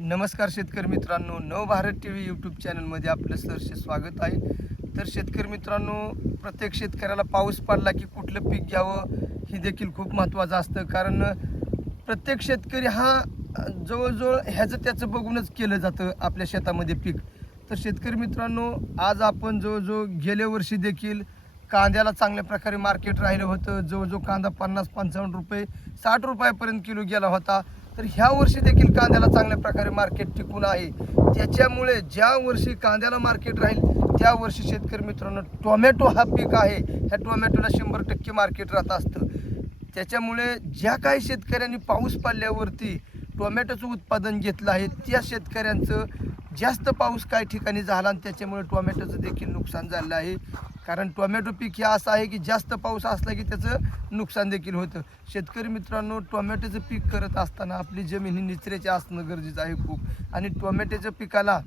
नमस्कार शेतकरी मित्रांनो नवभारत टी व्ही यूट्यूब चॅनलमध्ये आपलं सरसे स्वागत आहे. तर शेतकरी मित्रांनो प्रत्येक शेतकऱ्याला पाऊस पडला की कुठलं पीक घ्यावं हे देखील खूप महत्त्वाचं असतं. कारण प्रत्येक शेतकरी हा जवळजवळ ह्याचं त्याचं बघूनच केलं जातं आपल्या शेतामध्ये पीक. तर शेतकरी मित्रांनो आज आपण जवळजवळ गेल्या वर्षी देखील कांद्याला चांगल्या प्रकारे मार्केट राहिलं होतं. जवळजवळ कांदा पन्नास पंचावन्न रुपये साठ रुपयापर्यंत किलो गेला होता. तर ह्या वर्षी देखील कांद्याला चांगल्या प्रकारे मार्केट टिकून आहे. त्याच्यामुळे ज्या वर्षी कांद्याला मार्केट राहील त्या वर्षी शेतकरी मित्रांनो टोमॅटो हा पीक आहे. ह्या टोमॅटोला शंभर टक्के मार्केट राहत असतं. त्याच्यामुळे ज्या काही शेतकऱ्यांनी पाऊस पडल्यावरती टोमॅटोचं उत्पादन घेतलं आहे त्या शेतकऱ्यांचं जास्त पाऊस काही ठिकाणी झाला आणि त्याच्यामुळे टोमॅटोचं देखील नुकसान झालं आहे. कारण टोमॅटो पीक हे असं आहे की जास्त पाऊस असला की त्याचं नुकसान देखील होतं. शेतकरी मित्रांनो टोमॅटोचं पीक करत असताना आपली जमीन ही निचऱ्याची असणं गरजेचं आहे खूप. आणि टोमॅटोच्या पिकाला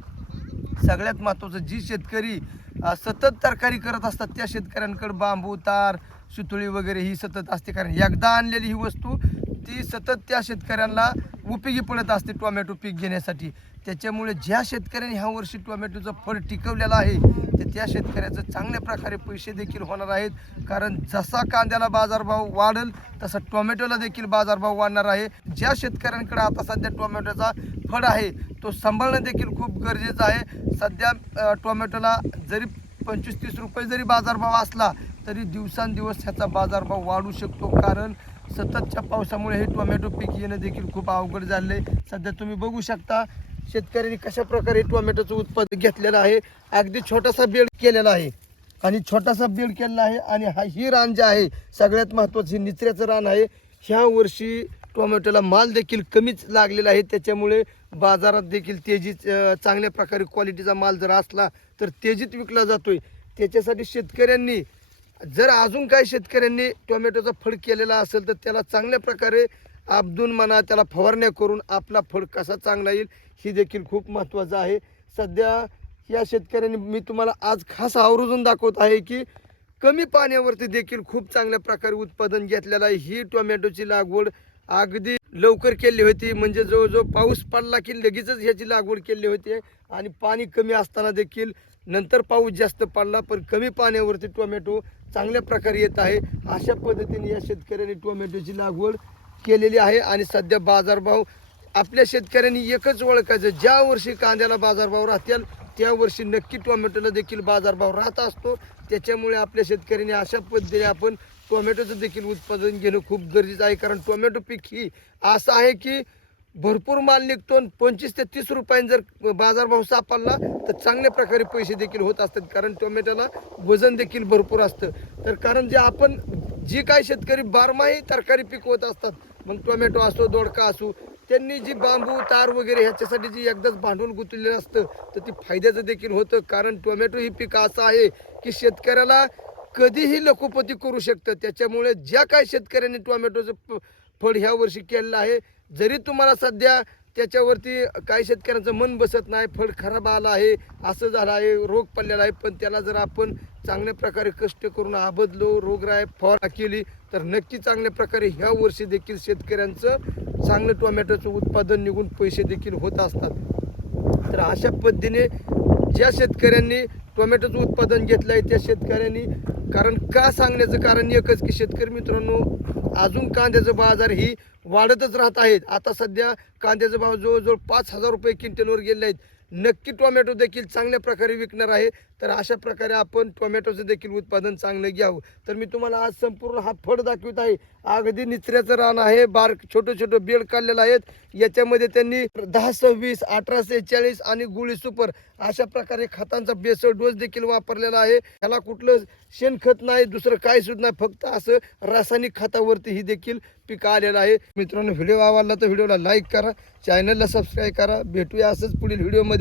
सगळ्यात महत्त्वाचं जी शेतकरी सतत तरकारी करत असतात त्या शेतकऱ्यांकडे बांबू तार सुतळी वगैरे ही सतत असते. कारण एकदा आणलेली ही वस्तू ती सतत त्या शेतकऱ्यांना उपयोगी पडत असते टोमॅटो पीक घेण्यासाठी. त्याच्यामुळे ज्या शेतकऱ्याने ह्या वर्षी टोमॅटोचं फळ टिकवलेलं आहे ते त्या शेतकऱ्याचं चांगल्या प्रकारे पैसे देखील होणार आहेत. कारण जसा कांद्याला बाजारभाव वाढेल तसा टोमॅटोला देखील बाजारभाव वाढणार आहे. ज्या शेतकऱ्यांकडे आता सध्या टोमॅटोचा फळ आहे तो सांभाळणं देखील खूप गरजेचं आहे. सध्या टोमॅटोला जरी पंचवीस तीस रुपये जरी बाजारभाव असला तरी दिवसांदिवस ह्याचा बाजारभाव वाढू शकतो. कारण सततच्या पावसामुळे हे टोमॅटो पीक येणं देखील खूप अवघड झालं आहे सध्या तुम्ही बघू शकता शेतकऱ्यांनी कशा प्रकारे टोमॅटोचं उत्पादन घेतलेलं आहे. अगदी छोटासा बेड केलेला आहे. आणि छोटासा बेड केलेला आहे आणि हा ही रान जे आहे सगळ्यात महत्त्वाचं हे निचऱ्याचं रान आहे. ह्या वर्षी टोमॅटोला माल देखील कमीच लागलेला आहे. त्याच्यामुळे बाजारात देखील तेजी चांगल्या प्रकारे क्वालिटीचा माल जर असला तर तेजीत विकला जातोय. त्याच्यासाठी शेतकऱ्यांनी जर अजून काही शेतकऱ्यांनी टोमॅटोचा फळ केलेला असेल तर त्याला चांगल्या प्रकारे आबदून म्हणा त्याला फवारण्या करून आपला फळ कसा चांगला येईल ही देखील खूप महत्त्वाचं आहे. सध्या या शेतकऱ्यांनी मी तुम्हाला आज खास आवर्जून दाखवत आहे की कमी पाण्यावरती देखील खूप चांगल्या प्रकारे उत्पादन घेतलेलं आहे. ही टोमॅटोची लागवड अगदी लवकर केली होती. म्हणजे जवळजवळ पाऊस पडला की लगेचच ह्याची लागवड केली होती. आणि पाणी कमी असताना देखील नंतर पाऊस जास्त पडला पण कमी पाण्यावरती टोमॅटो चांगल्या प्रकारे येत आहे. अशा पद्धतीने या शेतकऱ्यांनी टोमॅटोची लागवड केलेली आहे. आणि सध्या बाजारभाव आपल्या शेतकऱ्यांनी एकच ओळखायचं ज्या वर्षी कांद्याला बाजारभाव राहतील त्या वर्षी नक्की टोमॅटोला देखील बाजारभाव राहत असतो. त्याच्यामुळे आपल्या शेतकऱ्यांनी अशा पद्धतीने आपण टोमॅटोचं देखील उत्पादन घेणं खूप गरजेचं आहे. कारण टोमॅटो पीक ही असं आहे की भरपूर माल निघतो पंचवीस ते तीस रुपयांनी जर बाजारभाव सापडला तर चांगल्या प्रकारे पैसे देखील होत असतात. कारण टोमॅटोला वजन देखील भरपूर असतं. तर कारण जे आपण जी काही शेतकरी बारमाही तरकारी पिकवत असतात मग टोमॅटो असो दोडका असो त्यांनी जी बांबू तार वगैरे ह्याच्यासाठी जी एकदाच भांडवल गुंतलेलं असतं तर ती फायद्याचं देखील होतं. कारण टोमॅटो ही पीक असं आहे की शेतकऱ्याला कधीही लकोपती करू शकतं. त्याच्यामुळे ज्या काही शेतकऱ्यांनी टोमॅटोचं फळ ह्या वर्षी केलेलं आहे जरी तुम्हाला सध्या त्याच्यावरती काही शेतकऱ्यांचं मन बसत नाही फळ खराब आलं आहे असं झालं आहे रोग पडलेला आहे पण त्याला जर आपण चांगल्या प्रकारे कष्ट करून आबदलो रोगराय फवारा केली तर नक्की चांगल्या प्रकारे ह्या वर्षी देखील शेतकऱ्यांचं चांगलं टोमॅटोचं उत्पादन निघून पैसे देखील होत असतात. तर अशा पद्धतीने ज्या शेतकऱ्यांनी टोमॅटोचं उत्पादन घेतलं आहे त्या शेतकऱ्यांनी कारण का सांगण्याचं कारण एकच की शेतकरी मित्रांनो अजून कांद्याचं बाजार ही वाढतच राहत आहेत. आता सध्या कांद्याचा भाव जवळजवळ पाच हजार रुपये क्विंटलवर गेले आहेत. नक्की टोमॅटो देखील चांगल्या प्रकारे विकणार आहे. तर अशा प्रकारे आपण टोमॅटोचं देखील उत्पादन चांगलं घ्यावं. तर मी तुम्हाला आज संपूर्ण हा फळ दाखवत आहे. अगदी निचऱ्याचं रान आहे. बार छोटं छोटं बेड काढलेलं आहेत. याच्यामध्ये त्यांनी दहा सव्वीस अठराशे चाळीस आणि गुळी सुपर अशा प्रकारे खतांचा बेसळ डोस देखील वापरलेला आहे. त्याला कुठलं शेणखत नाही दुसरं काही सुद्धा नाही. फक्त असं रासायनिक खतावरती ही देखील पीक आलेलं आहे. मित्रांनो व्हिडिओ आवडला तर व्हिडिओला लाईक करा. चॅनलला सबस्क्राईब करा. भेटूया असंच पुढील व्हिडिओमध्ये.